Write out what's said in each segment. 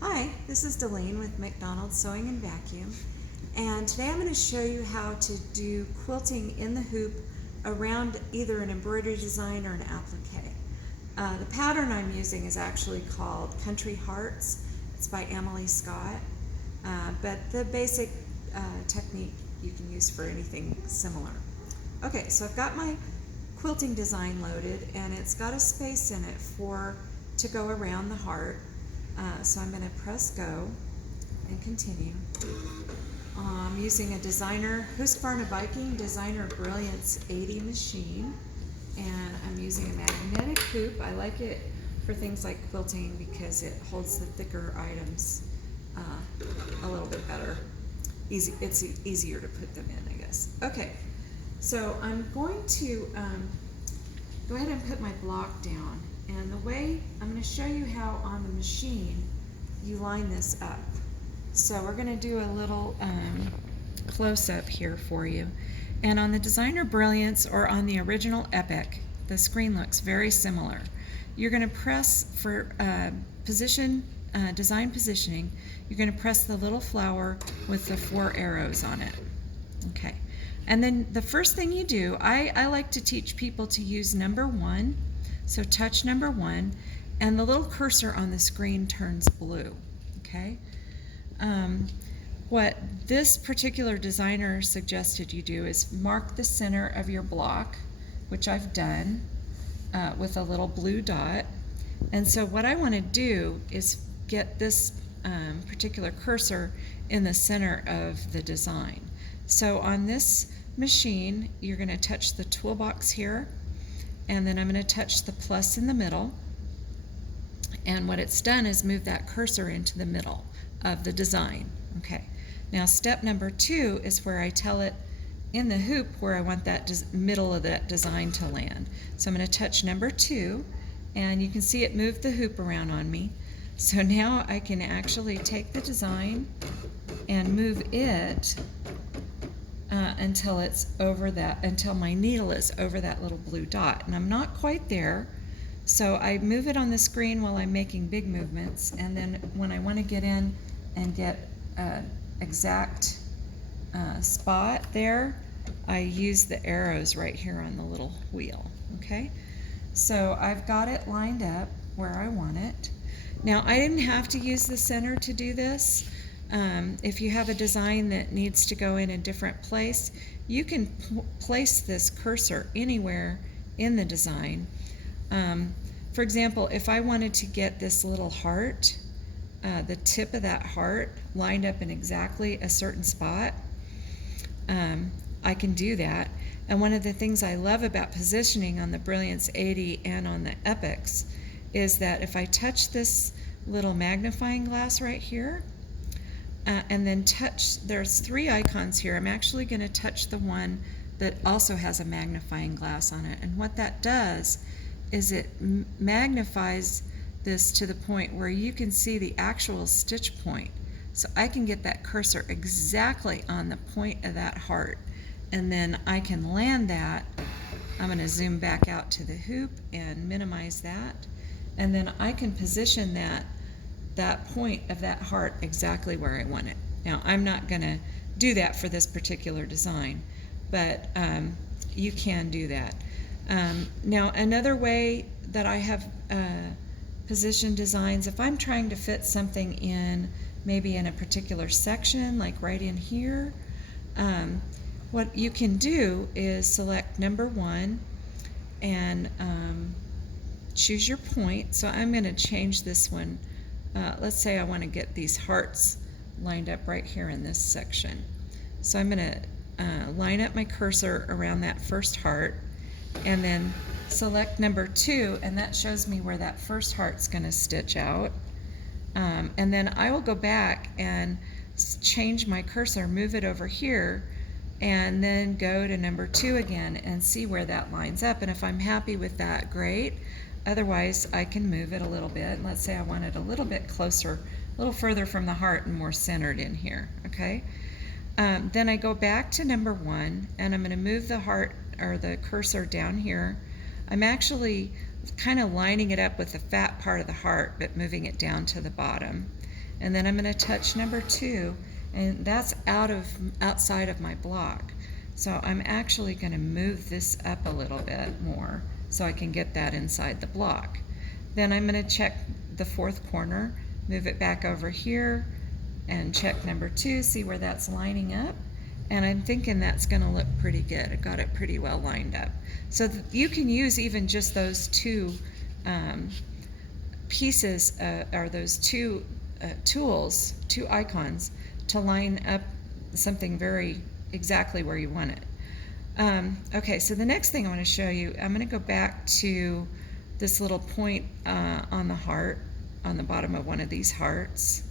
Hi, this is Delene with McDonald's Sewing and Vacuum, and today I'm going to show you how to do quilting in the hoop around either an embroidery design or an applique. The pattern I'm using is actually called Country Hearts. It's by Emily Scott, but the basic technique you can use for anything similar. Okay, so I've got my quilting design loaded, and it's got a space in it to go around the heart. So I'm going to press go and continue. I'm using a Husqvarna Viking Designer Brilliance 80 machine, and I'm using a magnetic hoop. I like it for things like quilting because it holds the thicker items a little bit better. It's easier to put them in, I guess. Okay, so I'm going to go ahead and put my block down. And the way, I'm going to show you how on the machine you line this up. So we're going to do a little close-up here for you. And on the Designer Brilliance or on the original EPIC, the screen looks very similar. You're going to press for design positioning, you're going to press the little flower with the 4 arrows on it. Okay. And then the first thing you do, I like to teach people to use number 1. So touch number 1, and the little cursor on the screen turns blue, okay? What this particular designer suggested you do is mark the center of your block, which I've done with a little blue dot. And so what I want to do is get this particular cursor in the center of the design. So on this machine, you're going to touch the toolbox here, and then I'm going to touch the plus in the middle, and what it's done is move that cursor into the middle of the design. Okay, now step number 2 is where I tell it in the hoop where I want that middle of that design to land. So I'm going to touch number 2, and you can see it moved the hoop around on me. So now I can actually take the design and move it until it's over that, until my needle is over that little blue dot. And I'm not quite there, so I move it on the screen while I'm making big movements, and then when I want to get in and get an exact spot there, I use the arrows right here on the little wheel. Okay, so I've got it lined up where I want it. Now I didn't have to use the center to do this. If you have a design that needs to go in a different place, you can place this cursor anywhere in the design. For example, if I wanted to get this little heart, the tip of that heart lined up in exactly a certain spot, I can do that. And one of the things I love about positioning on the Brilliance 80 and on the EPICs is that if I touch this little magnifying glass right here, and then there's 3 icons here. I'm actually going to touch the one that also has a magnifying glass on it. And what that does is it magnifies this to the point where you can see the actual stitch point. So I can get that cursor exactly on the point of that heart. And then I can land that. I'm going to zoom back out to the hoop and minimize that. And then I can position that point of that heart exactly where I want it. Now I'm not going to do that for this particular design, but you can do that. Now another way that I have positioned designs, if I'm trying to fit something in maybe in a particular section, like right in here, what you can do is select number 1 and choose your point. So I'm going to change this one. Let's say I want to get these hearts lined up right here in this section. So I'm going to line up my cursor around that first heart and then select number 2, and that shows me where that first heart's going to stitch out. And then I will go back and change my cursor, move it over here, and then go to number 2 again and see where that lines up. And if I'm happy with that, great. Otherwise, I can move it a little bit. Let's say I want it a little bit closer, a little further from the heart and more centered in here, okay? Then I go back to number 1, and I'm going to move the heart or the cursor down here. I'm actually kind of lining it up with the fat part of the heart, but moving it down to the bottom. And then I'm going to touch number 2, and that's outside of my block. So I'm actually going to move this up a little bit more so I can get that inside the block. Then I'm going to check the 4th corner, move it back over here, and check number 2, see where that's lining up. And I'm thinking that's going to look pretty good. I got it pretty well lined up. So you can use even just those 2 pieces, or those 2 tools, 2 icons, to line up something very exactly where you want it. Okay, so the next thing I want to show you, I'm going to go back to this little point on the heart, on the bottom of one of these hearts.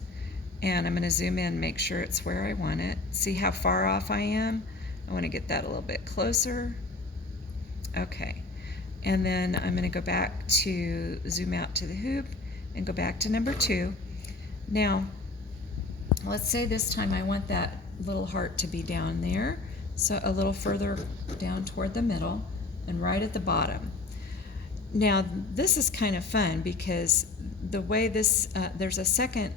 And I'm going to zoom in, make sure it's where I want it. See how far off I am? I want to get that a little bit closer. Okay. And then I'm going to go back to zoom out to the hoop and go back to number 2. Now, let's say this time I want that little heart to be down there. So a little further down toward the middle and right at the bottom. Now, this is kind of fun because the way this, there's a second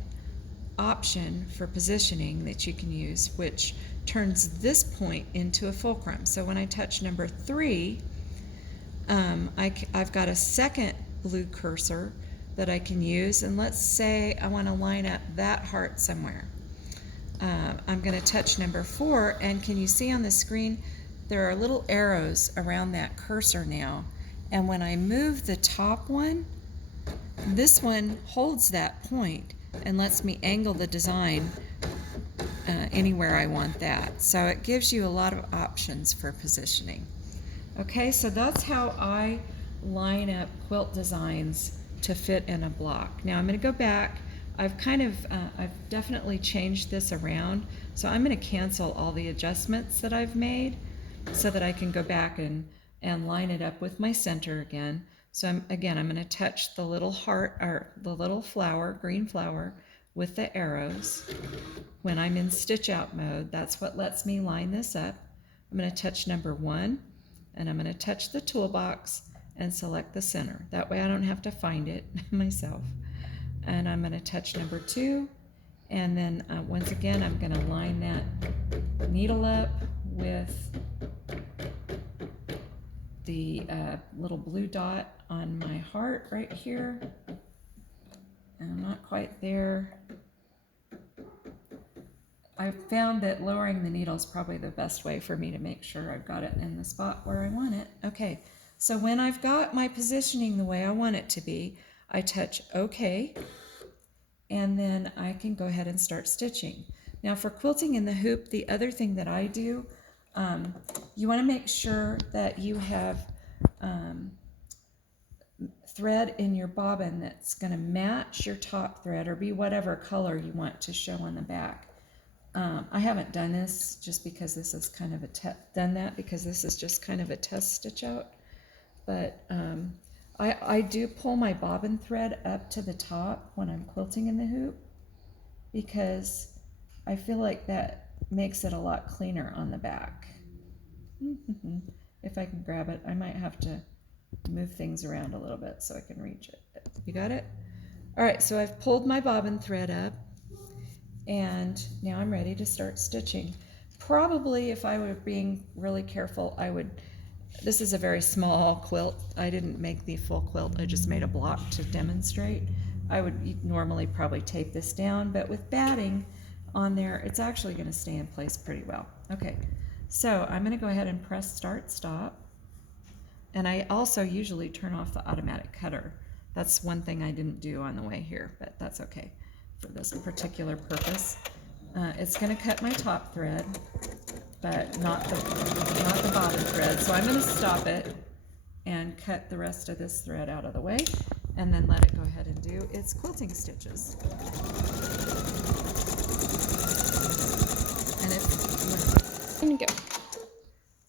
option for positioning that you can use, which turns this point into a fulcrum. So when I touch number 3, I've got a second blue cursor that I can use, and let's say I want to line up that heart somewhere. I'm going to touch number 4, and can you see on the screen there are little arrows around that cursor now, and when I move the top one, this one holds that point and lets me angle the design anywhere I want that. So it gives you a lot of options for positioning. Okay, so that's how I line up quilt designs to fit in a block. Now I'm going to go back. I've definitely changed this around, so I'm going to cancel all the adjustments that I've made so that I can go back and line it up with my center again. So I'm going to touch the little heart, or the little flower, green flower, with the arrows. When I'm in stitch out mode, that's what lets me line this up. I'm going to touch number 1, and I'm going to touch the toolbox and select the center. That way I don't have to find it myself. And I'm going to touch number 2, and then once again I'm going to line that needle up with the little blue dot on my heart right here. And I'm not quite there. I've found that lowering the needle is probably the best way for me to make sure I've got it in the spot where I want it. Okay, so when I've got my positioning the way I want it to be, I touch OK, and then I can go ahead and start stitching. Now for quilting in the hoop, the other thing that I do, you want to make sure that you have thread in your bobbin that's going to match your top thread or be whatever color you want to show on the back. I haven't done this just because this is kind of because this is just kind of a test stitch out, but I do pull my bobbin thread up to the top when I'm quilting in the hoop because I feel like that makes it a lot cleaner on the back. If I can grab it, I might have to move things around a little bit so I can reach it. You got it? All right, so I've pulled my bobbin thread up, and now I'm ready to start stitching. Probably, if I were being really careful, this is a very small quilt. I didn't make the full quilt, I just made a block to demonstrate. I would normally probably tape this down, but with batting on there, it's actually going to stay in place pretty well. Okay, so I'm going to go ahead and press start, stop. And I also usually turn off the automatic cutter. That's one thing I didn't do on the way here, but that's okay for this particular purpose. It's going to cut my top thread, but not the bottom thread. So I'm going to stop it and cut the rest of this thread out of the way, and then let it go ahead and do its quilting stitches. And go.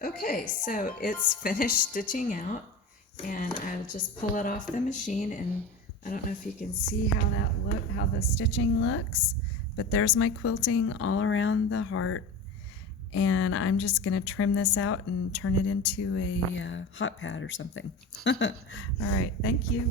Okay, so it's finished stitching out, and I'll just pull it off the machine, and I don't know if you can see how the stitching looks, but there's my quilting all around the heart, and I'm just going to trim this out and turn it into a hot pad or something. All right, thank you.